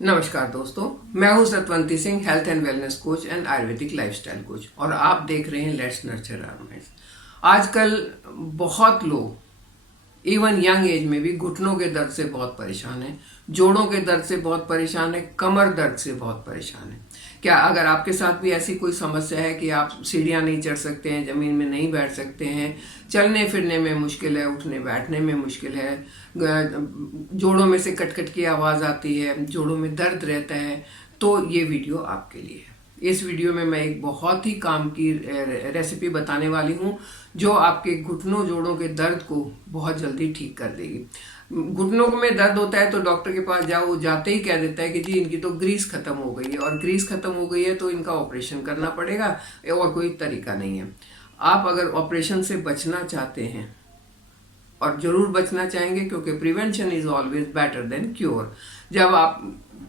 नमस्कार दोस्तों, मैं हूं Satwanti Singh, health and wellness coach and Ayurvedic lifestyle coach, और आप देख रहे हैं लेट्स नर्चर आवर माइंड्स। आजकल बहुत लोग इवन यंग एज में भी घुटनों के दर्द से बहुत परेशान है, जोड़ों के दर्द से बहुत परेशान है, कमर दर्द से बहुत परेशान है। क्या अगर आपके साथ भी ऐसी कोई समस्या है कि आप सीढ़ियां नहीं चढ़ सकते हैं, जमीन में नहीं बैठ सकते हैं, चलने फिरने में मुश्किल है, उठने बैठने में मुश्किल है, जोड़ों में से कटकट की आवाज़ आती है, जोड़ों में दर्द रहता है, तो ये वीडियो आपके लिए है। इस वीडियो में मैं एक बहुत ही काम की रेसिपी बताने वाली हूँ जो आपके घुटनों जोड़ों के दर्द को बहुत जल्दी ठीक कर देगी। घुटनों में दर्द होता है तो डॉक्टर के पास जाओ, वो जाते ही कह देता है कि जी इनकी तो ग्रीस खत्म हो गई है, और ग्रीस खत्म हो गई है तो इनका ऑपरेशन करना पड़ेगा, और कोई तरीका नहीं है। आप अगर ऑपरेशन से बचना चाहते हैं, और जरूर बचना चाहेंगे क्योंकि prevention is always better than cure. जब आप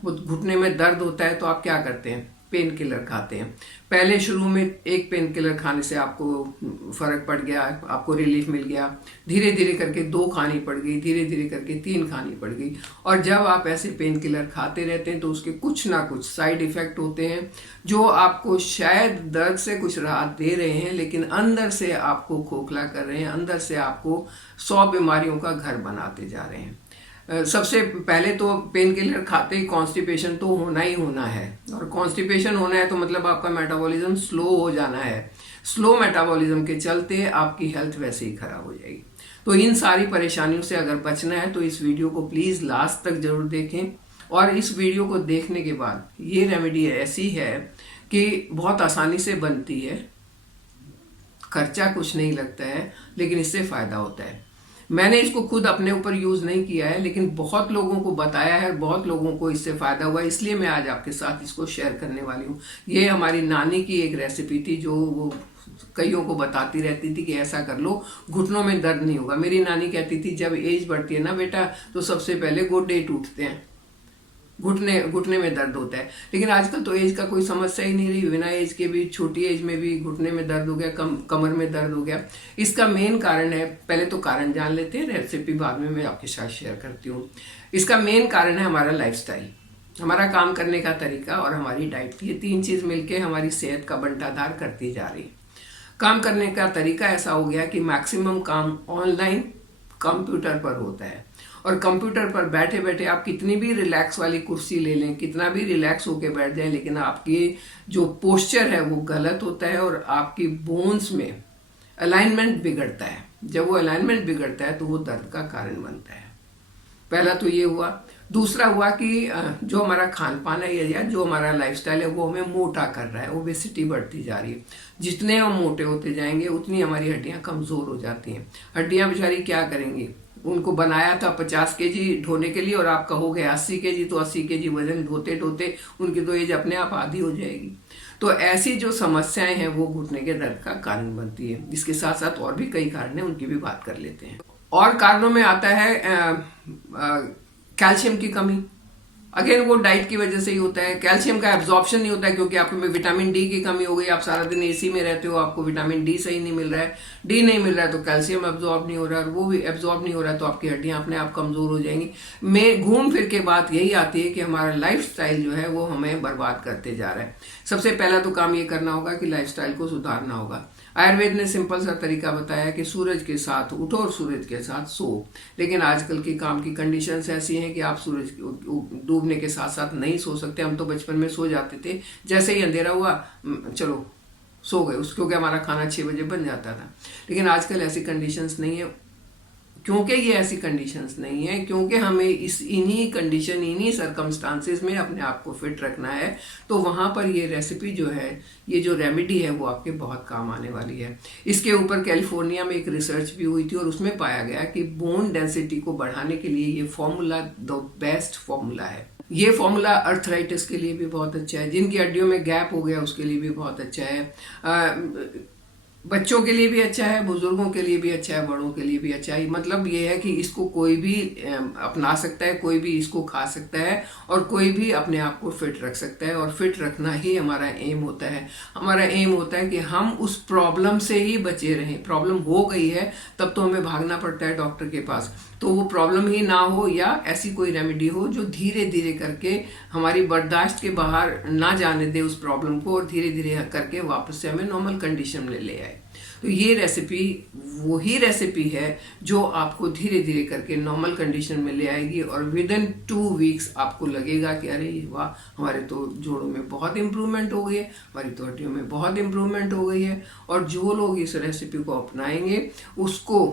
घुटने में दर्द होता है तो आप क्या करते हैं? पेन किलर खाते हैं। पहले शुरू में एक पेन किलर खाने से आपको फर्क पड़ गया, आपको रिलीफ मिल गया, धीरे धीरे करके 2 खानी पड़ गई, धीरे धीरे करके 3 खानी पड़ गई। और जब आप ऐसे पेन किलर खाते रहते हैं तो उसके कुछ ना कुछ साइड इफेक्ट होते हैं जो आपको शायद दर्द से कुछ राहत दे रहे हैं, लेकिन अंदर से आपको खोखला कर रहे हैं, अंदर से आपको 100 बीमारियों का घर बनाते जा रहे हैं। सबसे पहले तो पेन किलर खाते ही कॉन्स्टिपेशन तो होना ही होना है, और कॉन्स्टिपेशन होना है तो मतलब आपका मेटाबॉलिज्म स्लो हो जाना है। स्लो मेटाबॉलिज्म के चलते आपकी हेल्थ वैसे ही खराब हो जाएगी। तो इन सारी परेशानियों से अगर बचना है तो इस वीडियो को प्लीज़ लास्ट तक जरूर देखें। और इस वीडियो को देखने के बाद ये रेमेडी ऐसी है कि बहुत आसानी से बनती है, खर्चा कुछ नहीं लगता है, लेकिन इससे फ़ायदा होता है। मैंने इसको खुद अपने ऊपर यूज नहीं किया है, लेकिन बहुत लोगों को बताया है, बहुत लोगों को इससे फायदा हुआ, इसलिए मैं आज आपके साथ इसको शेयर करने वाली हूँ। ये हमारी नानी की एक रेसिपी थी जो वो कईयों को बताती रहती थी कि ऐसा कर लो, घुटनों में दर्द नहीं होगा। मेरी नानी कहती थी जब एज बढ़ती है ना बेटा, तो सबसे पहले गोडे टूटते हैं, घुटने घुटने में दर्द होता है। लेकिन आजकल तो एज का कोई समस्या ही नहीं रही, बिना एज के भी, छोटी एज में भी घुटने में दर्द हो गया, कमर में दर्द हो गया। इसका मेन कारण है, पहले तो कारण जान लेते हैं, रेसिपी बाद में मैं आपके साथ शेयर करती हूँ। इसका मेन कारण है हमारा लाइफस्टाइल, हमारा काम करने का तरीका और हमारी डाइट। ये 3 चीज मिलकर हमारी सेहत का बंटाधार करती जा रही है। काम करने का तरीका ऐसा हो गया कि मैक्सिमम काम ऑनलाइन कंप्यूटर पर होता है, और कंप्यूटर पर बैठे बैठे आप कितनी भी रिलैक्स वाली कुर्सी ले लें, कितना भी रिलैक्स होके बैठ जाएं, लेकिन आपकी जो पोस्चर है वो गलत होता है और आपकी बोन्स में अलाइनमेंट बिगड़ता है। जब वो अलाइनमेंट बिगड़ता है तो वो दर्द का कारण बनता है। पहला तो ये हुआ। दूसरा हुआ कि जो हमारा खान पान है या जो हमारा लाइफस्टाइल है वो हमें मोटा कर रहा है, ओबेसिटी बढ़ती जा रही है। जितने हम मोटे होते जाएंगे उतनी हमारी हड्डियां कमजोर हो जाती हैं। हड्डियां बेचारी क्या करेंगी? उनको बनाया था 50 केजी ढोने के लिए, और आप कहोगे 80 केजी, तो 80 केजी वजन ढोते ढोते उनकी तो एज अपने आप आधी हो जाएगी। तो ऐसी जो समस्याएं हैं वो घुटने के दर्द का कारण बनती है। इसके साथ साथ और भी कई कारण हैं, उनकी भी बात कर लेते हैं। और कारणों में आता है कैल्शियम की कमी। अगेन वो डाइट की वजह से ही होता है। कैल्शियम का एब्जॉर्प्शन नहीं होता है क्योंकि आपको में विटामिन डी की कमी हो गई, आप सारा दिन एसी में रहते हो, आपको विटामिन डी सही नहीं मिल रहा है, डी नहीं मिल रहा है तो कैल्शियम एब्जॉर्ब नहीं हो रहा है, और वो भी एब्जॉर्ब नहीं हो रहा है तो आपकी हड्डियां अपने आप कमजोर हो जाएंगी। में घूम फिर के बात यही आती है कि हमारा लाइफस्टाइल जो है वो हमें बर्बाद करते जा रहा है। सबसे पहला तो काम ये करना होगा कि लाइफस्टाइल को सुधारना होगा। आयुर्वेद ने सिंपल सा तरीका बताया कि सूरज के साथ उठो और सूरज के साथ सो। लेकिन आजकल की काम की कंडीशंस ऐसी हैं कि आप सूरज डूबने के साथ साथ नहीं सो सकते। हम तो बचपन में सो जाते थे, जैसे ही अंधेरा हुआ चलो सो गए, क्योंकि हमारा खाना 6 बजे बन जाता था। लेकिन आजकल ऐसी कंडीशंस नहीं है। क्योंकि ये ऐसी कंडीशंस नहीं है, क्योंकि हमें इन्हीं सर्कमस्टांसेस में अपने आप को फिट रखना है। तो वहां पर ये रेसिपी जो है, ये जो रेमेडी है वो आपके बहुत काम आने वाली है। इसके ऊपर कैलिफोर्निया में एक रिसर्च भी हुई थी और उसमें पाया गया कि बोन डेंसिटी को बढ़ाने के लिए ये फॉर्मूला द बेस्ट फॉर्मूला है। ये फॉर्मूला अर्थराइटिस के लिए भी बहुत अच्छा है, जिनकी हड्डियों में गैप हो गया उसके लिए भी बहुत अच्छा है, बच्चों के लिए भी अच्छा है, बुजुर्गों के लिए भी अच्छा है, बड़ों के लिए भी अच्छा है। मतलब ये है कि इसको कोई भी अपना सकता है, कोई भी इसको खा सकता है, और कोई भी अपने आप को फिट रख सकता है। और फिट रखना ही हमारा एम होता है। हमारा एम होता है कि हम उस प्रॉब्लम से ही बचे रहें। प्रॉब्लम हो गई है तब तो हमें भागना पड़ता है डॉक्टर के पास, तो वो प्रॉब्लम ही ना हो, या ऐसी कोई रेमेडी हो जो धीरे धीरे करके हमारी बर्दाश्त के बाहर ना जाने दे उस प्रॉब्लम को, और धीरे धीरे करके वापस से हमें नॉर्मल कंडीशन में ले आए। तो ये रेसिपी वही रेसिपी है जो आपको धीरे धीरे करके नॉर्मल कंडीशन में ले आएगी, और विद इन 2 वीक्स आपको लगेगा कि अरे वाह, हमारे तो जोड़ों में बहुत इंप्रूवमेंट हो गई है, हमारी तो हड्डियों में बहुत इंप्रूवमेंट हो गई है। और जो लोग इस रेसिपी को अपनाएंगे उसको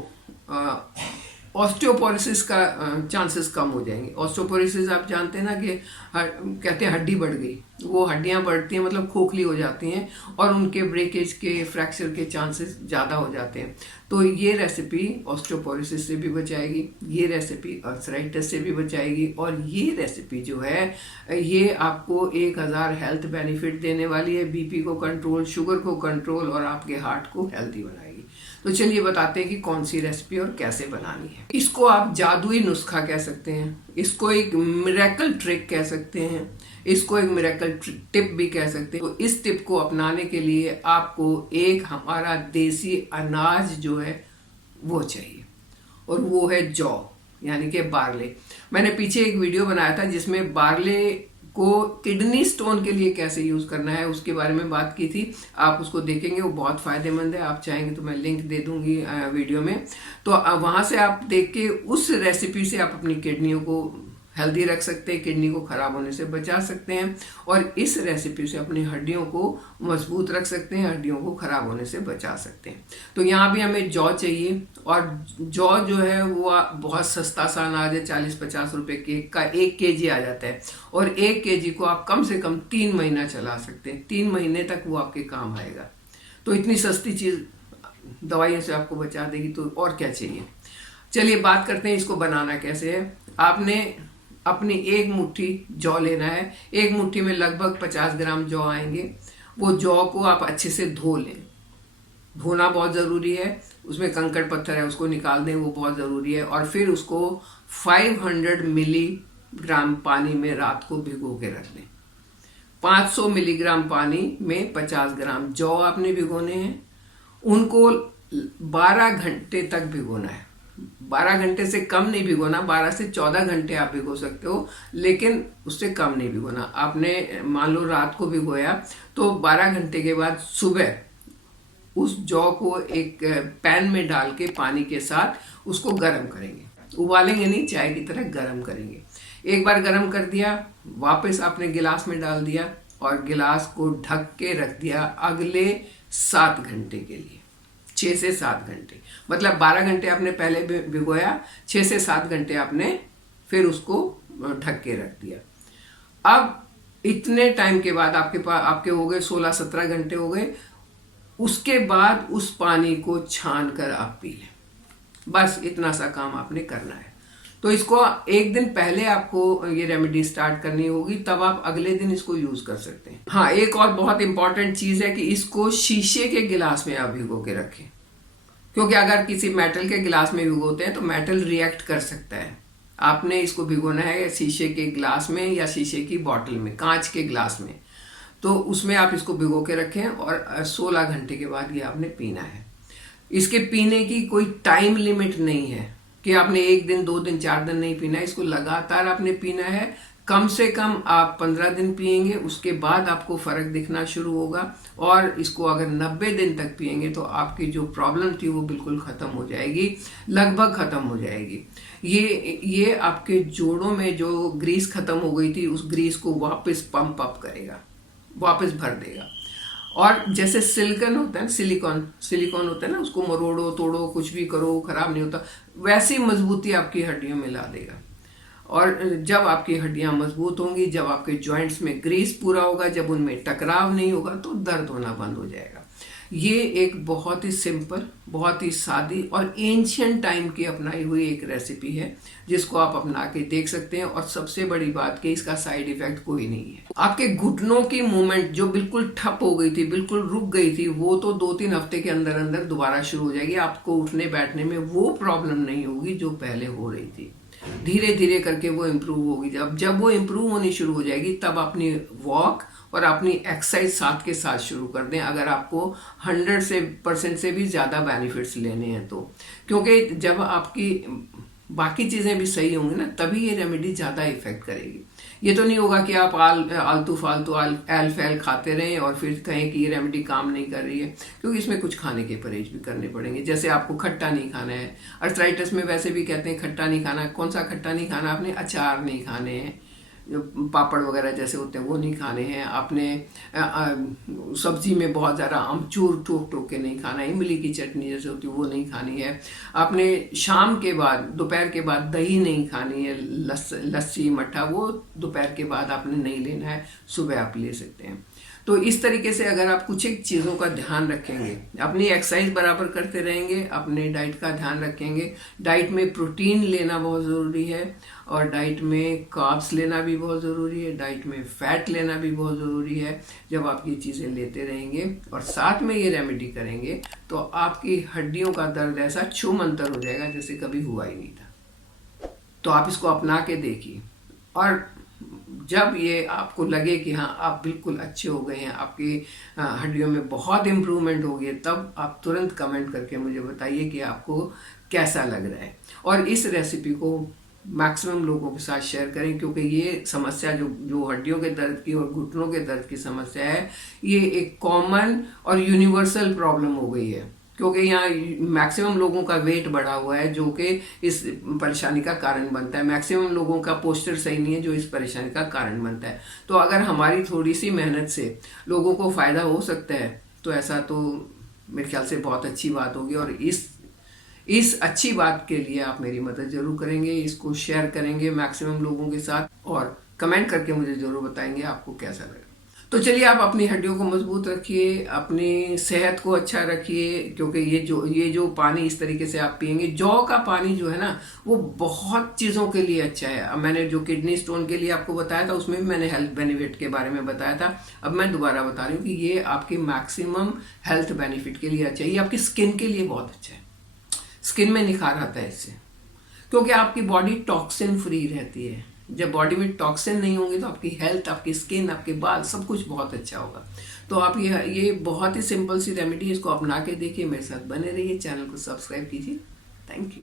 ऑस्टियोपोरोसिस का चांसेस कम हो जाएंगे। ऑस्टियोपोरोसिस आप जानते हैं ना कि कहते हैं हड्डी बढ़ गई, वो हड्डियां बढ़ती हैं मतलब खोखली हो जाती हैं, और उनके ब्रेकेज के, फ्रैक्चर के चांसेस ज़्यादा हो जाते हैं। तो ये रेसिपी ऑस्टियोपोरोसिस से भी बचाएगी, ये रेसिपी अर्थराइटिस से भी बचाएगी, और ये रेसिपी जो है ये आपको 1000 हेल्थ बेनिफिट देने वाली है। बीपी को कंट्रोल, शुगर को कंट्रोल, और आपके हार्ट को हेल्थी बनाएगी। तो चलिए बताते हैं कि कौन सी रेसिपी और कैसे बनानी है। इसको आप जादुई नुस्खा कह सकते हैं, इसको एक मिरेकल ट्रिक कह सकते हैं, इसको एक मिरेकल टिप भी कह सकते हैं। तो इस टिप को अपनाने के लिए आपको एक हमारा देसी अनाज जो है वो चाहिए, और वो है जौ, यानी कि बार्ले। मैंने पीछे एक वीडियो बनाया था जिसमें बार्ले को किडनी स्टोन के लिए कैसे यूज करना है उसके बारे में बात की थी। आप उसको देखेंगे, वो बहुत फायदेमंद है। आप चाहेंगे तो मैं लिंक दे दूंगी वीडियो में, तो वहां से आप देख के उस रेसिपी से आप अपनी किडनियों को हेल्दी रख सकते हैं, किडनी को खराब होने से बचा सकते हैं, और इस रेसिपी से अपनी हड्डियों को मजबूत रख सकते हैं, हड्डियों को खराब होने से बचा सकते हैं। तो यहाँ भी हमें जौ चाहिए, और जौ जो है वो बहुत सस्ता सा अनाज है, 40-50 रुपए का 1 kg आ जाता है, और 1 kg को आप कम से कम 3 महीना चला सकते हैं। 3 महीने तक वो आपके काम आएगा। तो इतनी सस्ती चीज दवाइयों से आपको बचा देगी, तो और क्या चाहिए। चलिए बात करते हैं इसको बनाना कैसे है। आपने अपनी 1 मुट्ठी जौ लेना है। 1 मुट्ठी में लगभग 50 ग्राम जौ आएंगे। वो जौ को आप अच्छे से धो लें, धोना बहुत ज़रूरी है, उसमें कंकड़ पत्थर है उसको निकाल दें, वो बहुत ज़रूरी है। और फिर उसको 500 मिलीग्राम पानी में रात को भिगो के रख दें। 500 मिलीग्राम पानी में 50 ग्राम जौ आपने भिगोने हैं। उनको 12 घंटे तक भिगोना है। 12 घंटे से कम नहीं भिगोना, 12 से 14 घंटे आप भिगो सकते हो, लेकिन उससे कम नहीं भिगोना। आपने मान लो रात को भिगोया, तो 12 घंटे के बाद सुबह उस जौ को एक पैन में डाल के पानी के साथ उसको गर्म करेंगे। उबालेंगे नहीं, चाय की तरह गर्म करेंगे। एक बार गर्म कर दिया, वापस आपने गिलास में डाल दिया, और गिलास को ढक के रख दिया अगले 7 घंटे के लिए। 6 से 7 घंटे, मतलब 12 घंटे आपने पहले भिगोया, 6 से 7 घंटे आपने फिर उसको ढक के रख दिया। अब इतने टाइम के बाद आपके हो गए 16-17 घंटे हो गए। उसके बाद उस पानी को छान कर आप पी लें। बस इतना सा काम आपने करना है। तो इसको 1 दिन पहले आपको ये रेमेडी स्टार्ट करनी होगी, तब आप अगले दिन इसको यूज कर सकते हैं। हाँ, एक और बहुत इंपॉर्टेंट चीज है कि इसको शीशे के गिलास में आप भिगो के रखें, क्योंकि अगर किसी मेटल के गिलास में भिगोते हैं तो मेटल रिएक्ट कर सकता है। आपने इसको भिगोना है शीशे के गिलास में, या शीशे की बॉटल में, कांच के गिलास में। तो उसमें आप इसको भिगो के रखें, और 16 घंटे के बाद ये आपने पीना है। इसके पीने की कोई टाइम लिमिट नहीं है कि आपने 1 दिन, 2 दिन, 4 दिन नहीं पीना है। इसको लगातार आपने पीना है। कम से कम आप 15 दिन पिएंगे, उसके बाद आपको फर्क दिखना शुरू होगा। और इसको अगर 90 दिन तक पिएंगे तो आपकी जो प्रॉब्लम थी वो बिल्कुल खत्म हो जाएगी, लगभग खत्म हो जाएगी। ये आपके जोड़ों में जो ग्रीस खत्म हो गई थी, उस ग्रीस को वापस पंप अप करेगा, वापस भर देगा। और जैसे सिलिकॉन होता है, सिलिकॉन होता है ना, उसको मरोड़ो तोड़ो कुछ भी करो खराब नहीं होता, वैसी मजबूती आपकी हड्डियों में ला देगा। और जब आपकी हड्डियां मजबूत होंगी, जब आपके जॉइंट्स में ग्रीस पूरा होगा, जब उनमें टकराव नहीं होगा, तो दर्द होना बंद हो जाएगा। ये एक बहुत ही सिंपल, बहुत ही सादी और एंशियंट टाइम की अपनाई हुई एक रेसिपी है, जिसको आप अपना के देख सकते हैं। और सबसे बड़ी बात कि इसका साइड इफेक्ट कोई नहीं है। आपके घुटनों की मूवमेंट जो बिल्कुल ठप हो गई थी, बिल्कुल रुक गई थी, वो तो 2-3 हफ्ते के अंदर अंदर दोबारा शुरू हो जाएगी। आपको उठने बैठने में वो प्रॉब्लम नहीं होगी जो पहले हो रही थी। धीरे धीरे करके वो इम्प्रूव होगी। जब वो इम्प्रूव होनी शुरू हो जाएगी, तब अपनी वॉक और अपनी एक्सरसाइज साथ के साथ शुरू कर दें, अगर आपको 100% से भी ज़्यादा बेनिफिट्स लेने हैं तो। क्योंकि जब आपकी बाकी चीज़ें भी सही होंगी ना, तभी ये रेमेडी ज़्यादा इफेक्ट करेगी। ये तो नहीं होगा कि आप आलतू फालतू एल फैल खाते रहें और फिर कहें कि ये रेमेडी काम नहीं कर रही है, क्योंकि इसमें कुछ खाने के परहेज भी करने पड़ेंगे। जैसे आपको खट्टा नहीं खाना है, अर्थराइटिस में वैसे भी कहते हैं खट्टा नहीं खाना। कौन सा खट्टा नहीं खाना? आपने अचार नहीं खाने हैं, जो पापड़ वगैरह जैसे होते हैं वो नहीं खाने हैं। आपने सब्जी में बहुत ज़्यादा अमचूर टोक टोक के नहीं खाना है। इमली की चटनी जैसे होती है वो नहीं खानी है। आपने शाम के बाद, दोपहर के बाद दही नहीं खानी है। लस्सी मट्ठा वो दोपहर के बाद आपने नहीं लेना है, सुबह आप ले सकते हैं। तो इस तरीके से अगर आप कुछ एक चीज़ों का ध्यान रखेंगे, अपनी एक्सरसाइज बराबर करते रहेंगे, अपने डाइट का ध्यान रखेंगे। डाइट में प्रोटीन लेना बहुत ज़रूरी है, और डाइट में कार्ब्स लेना भी बहुत ज़रूरी है, डाइट में फैट लेना भी बहुत ज़रूरी है। जब आप ये चीज़ें लेते रहेंगे और साथ में ये रेमेडी करेंगे तो आपकी हड्डियों का दर्द ऐसा छूमंतर हो जाएगा जैसे कभी हुआ ही नहीं था। तो आप इसको अपना के देखिए, और जब ये आपको लगे कि हाँ आप बिल्कुल अच्छे हो गए हैं, आपकी हड्डियों में बहुत इम्प्रूवमेंट हो गई, तब आप तुरंत कमेंट करके मुझे बताइए कि आपको कैसा लग रहा है। और इस रेसिपी को मैक्सिमम लोगों के साथ शेयर करें, क्योंकि ये समस्या जो हड्डियों के दर्द की और घुटनों के दर्द की समस्या है, ये एक कॉमन और यूनिवर्सल प्रॉब्लम हो गई है। क्योंकि यहाँ मैक्सिमम लोगों का वेट बढ़ा हुआ है, जो कि इस परेशानी का कारण बनता है। मैक्सिमम लोगों का पोस्चर सही नहीं है, जो इस परेशानी का कारण बनता है। तो अगर हमारी थोड़ी सी मेहनत से लोगों को फ़ायदा हो सकता है, तो ऐसा तो मेरे ख्याल से बहुत अच्छी बात होगी। और इस अच्छी बात के लिए आप मेरी मदद ज़रूर करेंगे, इसको शेयर करेंगे मैक्सिमम लोगों के साथ, और कमेंट करके मुझे ज़रूर बताएंगे आपको कैसा लगा। तो चलिए, आप अपनी हड्डियों को मजबूत रखिए, अपनी सेहत को अच्छा रखिए, क्योंकि ये जो पानी इस तरीके से आप पियेंगे, जौ का पानी जो है ना, वो बहुत चीज़ों के लिए अच्छा है। अब मैंने जो किडनी स्टोन के लिए आपको बताया था, उसमें भी मैंने हेल्थ बेनिफिट के बारे में बताया था। अब मैं दोबारा बता रही हूँ कि ये आपके मैक्सिमम हेल्थ बेनिफिट के लिए अच्छा है। ये आपकी स्किन के लिए बहुत अच्छा है, स्किन में निखार आता है इससे, क्योंकि आपकी बॉडी टॉक्सिन फ्री रहती है। जब बॉडी में टॉक्सिन नहीं होंगे तो आपकी हेल्थ, आपकी स्किन, आपके बाल, सब कुछ बहुत अच्छा होगा। तो आप ये बहुत ही सिंपल सी रेमेडी है, इसको अपना के देखिए, मेरे साथ बने रहिए, चैनल को सब्सक्राइब कीजिए। Thank you.